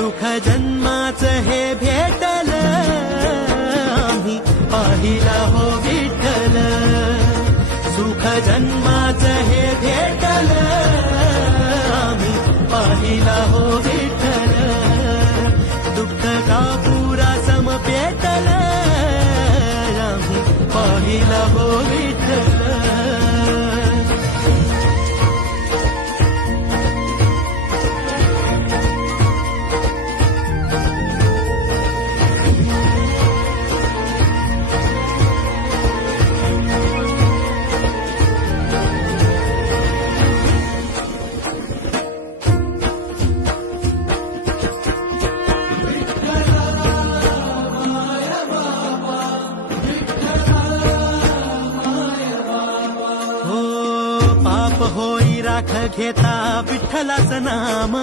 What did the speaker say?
सुख जन्माचं हे भेटल आम्ही पाहिला हो विठ्ठल सुख जन्माचं हे भेटल आम्ही पाहिला हो विठ्ठल दुःख का पुरा सम पेटल आम्ही पाहिला हो विठ्ठल पाप होई राख घेता विठ्ठलाचं नाम